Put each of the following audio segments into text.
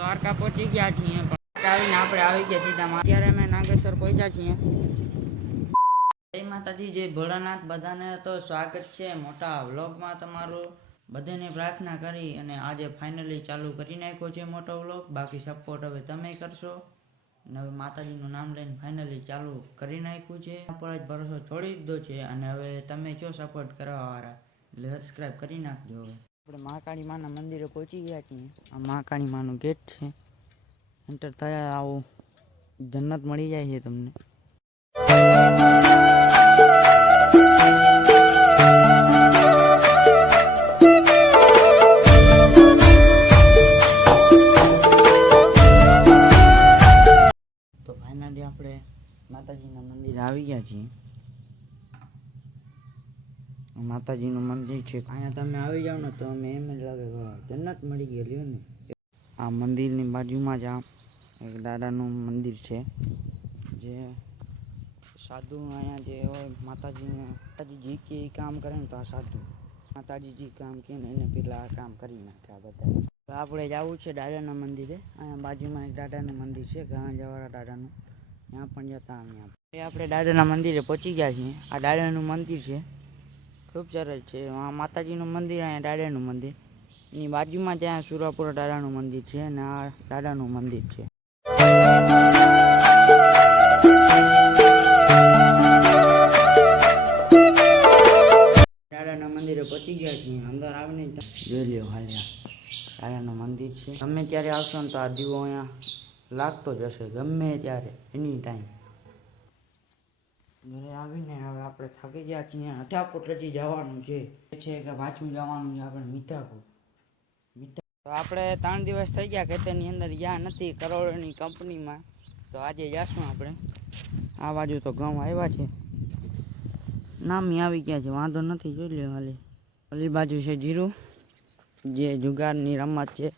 દ્વારકા પહોંચી ગયા છીએ, પણ આવીને આપણે આવી ગયા સીધા. અત્યારે અમે નાગેશ્વર પહોંચ્યા છીએ. જય માતાજી, જય ભોળાનાથ. બધાને તો સ્વાગત છે મોટા વ્લોગમાં. તમારું બધાને પ્રાર્થના કરી અને આજે ફાઇનલી ચાલુ કરી નાખ્યો છે મોટો વ્લોગ. બાકી સપોર્ટ હવે તમે કરશો અને હવે માતાજીનું નામ લઈને ફાઇનલી ચાલુ કરી નાખ્યું છે. ઉપર જ ભરોસો છોડી દીધો છે અને હવે તમે કયો સપોર્ટ કરવા વાળા એટલે સબસ્ક્રાઈબ કરી નાખજો. હવે આપણે મહાકાળી માના મંદિરે પહોંચી ગયા છીએ. આ મહાકાળી માનું ગેટ છે. એન્ટર થયા આવું જન્નત મળી જાય છે તમને. તો ફાઇનલી આપણે માતાજીના મંદિરે આવી ગયા છીએ. માતાજીનું મંદિર છે. અહીંયા તમે આવી જાઓ ને તો અમે એમ જ લાગે જન્નત મળી ગયેલી ને. આ મંદિરની બાજુમાં જ આ એક દાદાનું મંદિર છે, જે સાધુ અહીંયા જે હોય માતાજીજી કે એ કામ કરે ને તો આ સાધુ માતાજીજી કામ કે ને એને પેલા આ કામ કરી નાખે. આ બધા આપણે જવું છે દાદાના મંદિરે. અહીંયા બાજુમાં એક દાદાનું મંદિર છે, ગાંજાવાળા દાદાનું. ત્યાં પણ જતા આપણે દાદાના મંદિરે પહોંચી ગયા છીએ. આ દાદાનું મંદિર છે, ખૂબ સરસ છે. આ માતાજીનું મંદિર, અહીંયા દાદાનું મંદિર. એની બાજુમાં ત્યાં સુરાપુરા દાદાનું મંદિર છે અને આ દાદાનું મંદિર છે. દાદાના મંદિરે પહોંચી ગયા છીએ. અંદર આવીને જોઈ લ્યો હાલ્યા દાદાનું મંદિર છે. ગમે ત્યારે આવશો ને તો આ દીવો અહીંયા લાગતો જ હશે, ગમે ત્યારે, એની ટાઈમ. ઘરે આવીને હવે આપણે થાકી ગયા છીએ. અઠાપુર હજી જવાનું છે કે પાછું જવાનું છે આપણે મીઠાપુર. તો આપણે 3 દિવસ થઈ ગયા ખેતરની અંદર ગયા નથી, કરોડની કંપનીમાં. તો આજે જઈશું આપણે. આ બાજુ તો ઘઉં આવ્યા છે, નામી આવી ગયા છે, વાંધો નથી. જોઈ લે હાલે. ઓલી બાજુ છે જીરું, જે જુગારની રમત છે.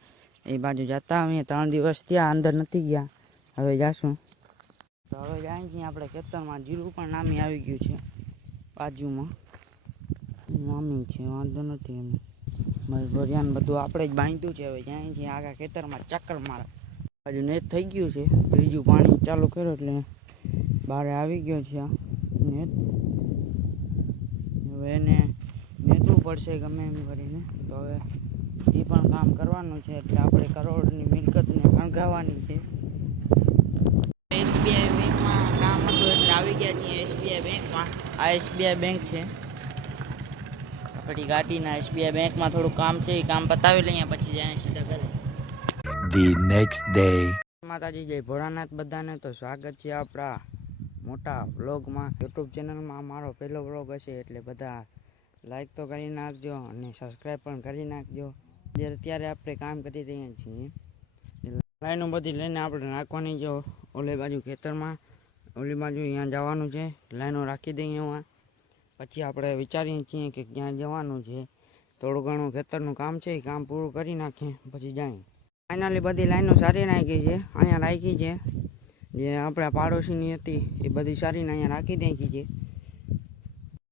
એ બાજુ જતા અમે 3 દિવસ ત્યાં અંદર નથી ગયા, હવે જઈશું. તો હવે જાય છીએ આપણે ખેતરમાં. જીરું પણ નામી આવી ગયું છે બાજુમાં, નામી છે, વાંધો નથી. એમ મજબૂરિયાન બધું આપણે જ બાંધ્યું છે. હવે જાય છીએ આગા ખેતરમાં ચક્કર મારે. બાજુ નેટ થઈ ગયું છે, ત્રીજું પાણી ચાલુ કર્યું એટલે બહાર આવી ગયો છે આ નેટ. હવે એને નેટવું પડશે ગમે એમ કરીને. તો હવે એ પણ કામ કરવાનું છે, એટલે આપણે કરોડની મિલકતને હણગાવવાની છે. SBI બેંકમાં કામ હતું એટલે આવી ગયા છીએ SBI બેંકમાં. આ SBI બેંક છે આપણી ગાડીના. SBI બેંકમાં થોડું કામ છે, એ કામ પતાવી લઈએ પછી જાય સીધા ઘરે. The next day. માતાજી જય ભોળાનાથ. બધાને તો સ્વાગત છે આપણા મોટા વ્લોગમાં. યુટ્યુબ ચેનલમાં મારો પહેલો વ્લોગ હશે એટલે બધા લાઈક તો કરી નાખજો અને સબસ્ક્રાઈબ પણ કરી નાખજો. અત્યારે આપણે કામ કરી રહ્યા છીએ. લાઈનો બધી લઈને આપણે નાખવાની. જો ઓલી બાજુ ખેતરમાં, ઓલી બાજુ અહીંયા જવાનું છે. લાઈનો રાખી દઈએ એમાં. પછી આપણે વિચારીએ છીએ કે ક્યાં જવાનું છે. થોડું ઘણું ખેતરનું કામ છે, એ કામ પૂરું કરી નાખીએ પછી જાય. ફાઇનલી બધી લાઈનો સારી નાખી છે. અહીંયા રાખી છે જે આપણા પાડોશીની હતી એ બધી સારીને અહીંયા રાખી નાખી છે.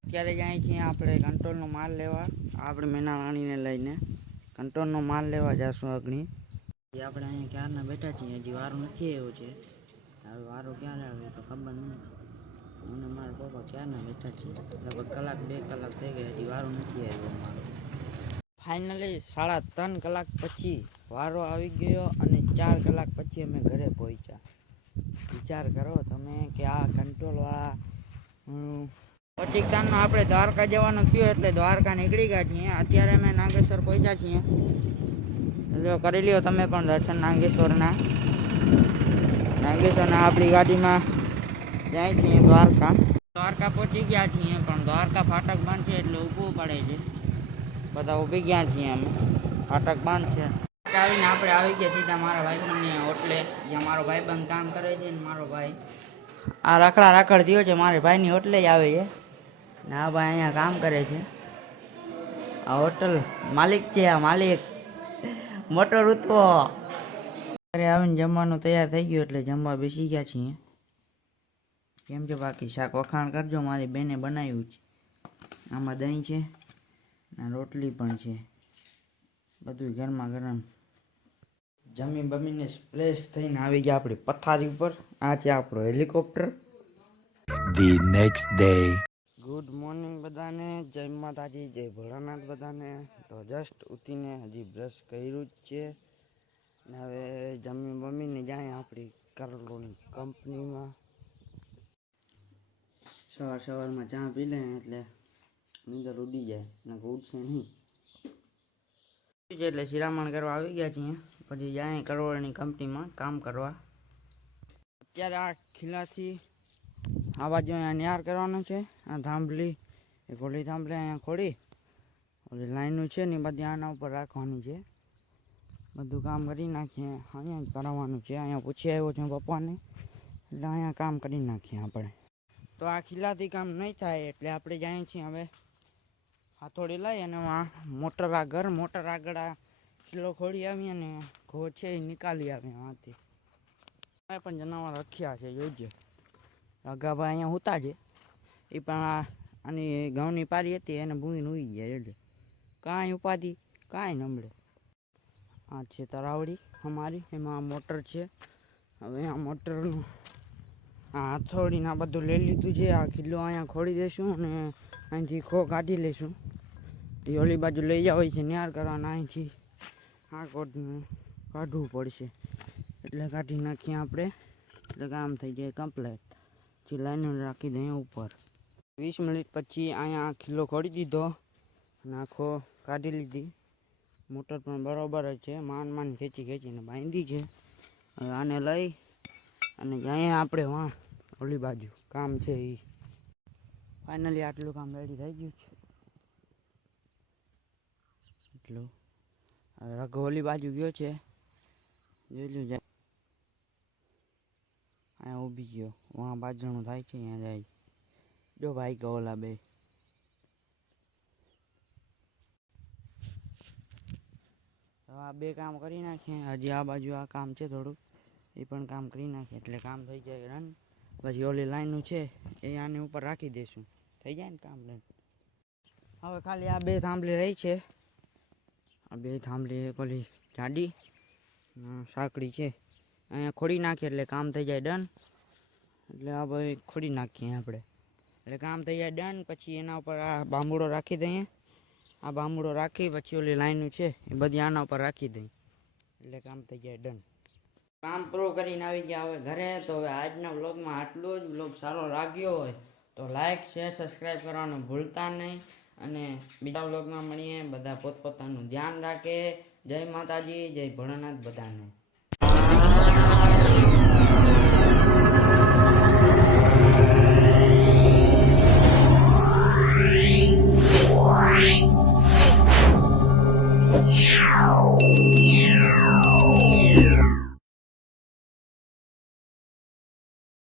અત્યારે જાય છીએ આપણે કંટ્રોલનો માલ લેવા. આપણે મેના રાણીને લઈને કંટ્રોલનો માલ લેવા જઈશું અગ્નિ. આપણે અહીંયા ક્યારના બેઠા છીએ, હજી વારો નથી આવ્યો છે. હવે વારો ક્યારે આવે તો ખબર નહીં. મને મારા પપ્પા ક્યારના બેઠા છીએ, લગભગ કલાક 2 કલાક થઈ ગયા, હજી વારો નથી આવ્યો મારો. ફાઇનલી 3.5 કલાક પછી વારો આવી ગયો અને 4 કલાક પછી અમે ઘરે પહોંચ્યા. વિચાર કરો તમે કે આ કંટ્રોલવાળા પચીકતાનો આપણે દ્વારકા જવાનું થયું એટલે દ્વારકા નીકળી ગયા છીએ. અત્યારે અમે નાગેશ્વર પહોંચ્યા છીએ. લ્યો કરી લ્યો તમે પણ દર્શન નાગેશ્વરના. આપણી ગાડીમાં જાય છીએ દ્વારકા. દ્વારકા પહોંચી ગયા છીએ, પણ દ્વારકા ફાટક બંધ છે એટલે ઊભું પડે છે. બધા ઊભી ગયા છીએ અમે, ફાટક બંધ છે. આવીને આપણે આવી ગયા સીધા મારા ભાઈબંધની હોટલે, જ્યાં મારો ભાઈબંધ કામ કરે છે ને મારો ભાઈ આ રખડ થયો છે. મારા ભાઈની હોટલે જ આવે છે ને આ ભાઈ અહીંયા કામ કરે છે. આ હોટલ માલિક છે, આ માલિક મોટો ઋત્વો. ઘરે આવીને જમવાનું તૈયાર થઈ ગયું એટલે જમવા બેસી ગયા છીએ. કેમ છે બાકી? શાક વખાણ કરજો, મારી બેને બનાવ્યું છે. આમાં દહીં છે ને રોટલી પણ છે, બધું ગરમા ગરમ. જમી બમીને ફ્રેશ થઈને આવી ગયા આપણી પથારી ઉપર. આ છે આપણો helicopter. The next day. Good morning બધાને. જય માતાજી, જય ભોળાનાથ બધાને. તો જસ્ટ ઉઠીને હજી બ્રશ કર્યું જ છે ને હવે જમી બમીને જાય આપણી કરોલોની કંપનીમાં. સવારમાં ચા પી લે એટલે નીંદર ઉડી જાય ને ઉઠશે નહીં એટલે શિરામણ કરવા આવી ગયા છીએ. પછી જાય કરોળની કંપનીમાં કામ કરવા. અત્યારે આ ખીલાથી આ બાજુ અહીંયા નિહાર કરવાનો છે. આ થાંભલી એ ખોલી થાંભલી અહીંયા ખોલી ઓલી લાઈનો છે ને બધી આના ઉપર રાખવાની છે. બધું કામ કરી નાખીએ. અહીંયા જ કરાવવાનું છે. અહીંયા પૂછી આવ્યો છું પપ્પાને એટલે અહીંયા કામ કરી નાખીએ આપણે. તો આ ખીલાથી કામ નહીં થાય એટલે આપણે જાય છીએ હવે હાથોડી લઈ અને મોટર આગળ આ ખીલો ખોડી આવીએ ને ઘો છે એ નીકાળી આવે આથી. પણ જનાવર રખ્યા છે જોઈજો. અગાભાઈ અહીંયા હોતા છે એ પણ આની ઘઉંની પારી હતી એને ભૂઈને ઉઈ ગયા એટલે કાંઈ ઉપાધિ કાંઈ નમળે. આ છે તરાવડી અમારી, એમાં મોટર છે. હવે આ મોટરનું આ હથોડીને આ બધું લઈ લીધું છે. આ ખીલો અહીંયા ખોડી દઈશું અને અહીંથી ખો કાઢી લઈશું. એ ઓલી બાજુ લઈ જાવ છે નિહાર કરવાના. અહીંથી આ કોડનું કાઢવું પડશે એટલે કાઢી નાખીએ આપણે એટલે કામ થઈ જાય કમ્પ્લેટ. પછી લાઈનો રાખી દઈએ ઉપર. 20 મિનિટ પછી અહીંયા ખીલો ખોડી દીધો અને આખો કાઢી લીધી. મોટર પણ બરાબર જ છે. માન ખેંચીને બાંધી છે. હવે આને લઈ અને અહીંયા આપણે ઓલી બાજુ કામ છે એ ફાઇનલી આટલું કામ રેડી થઈ ગયું છે. એટલું રઘો ઓલી બાજુ ગયો છે જોઈ લ્યો જાય. અહીંયા ઊભી ગયો વहाँ બાજણું થાય છે અહીંયા જાય. જો ભાઈ ગયો ઓલા બે. આ બે કામ કરી નાખીએ. હજી આ બાજુ આ કામ છે થોડુંક એ પણ કામ કરી નાખીએ એટલે કામ થઈ જાય રન. પછી ઓલી લાઈનું છે એ આની ઉપર રાખી દઈશું. થઈ જાય ને કામ રન. હવે ખાલી આ બે થાંભલી રહી છે. આ બે થાંભલી એક ઓલી જાડી સાંકડી છે અહીંયા ખોડી નાખીએ એટલે કામ થઈ જાય ડન. એટલે આ ભાઈ ખોડી નાખીએ આપણે એટલે કામ થઈ જાય ડન. પછી એના ઉપર આ બાંબુડો રાખી દઈએ. આ બાંબુડો રાખી પછી ઓલી લાઈનું છે એ બધી આના ઉપર રાખી દઈએ એટલે કામ થઈ જાય ડન. કામ પૂરું કરીને આવી ગયા હવે ઘરે. તો હવે આજના વ્લોગમાં આટલું જ. વ્લોગ સારો લાગ્યો હોય તો લાઈક શેર સબસ્ક્રાઈબ કરવાનું ભૂલતા નહીં. અને બીજા વ્લોગમાં મળીએ. બધા પોતપોતાનું ધ્યાન રાખે. જય માતાજી, જય ભોળાનાથ બધાને.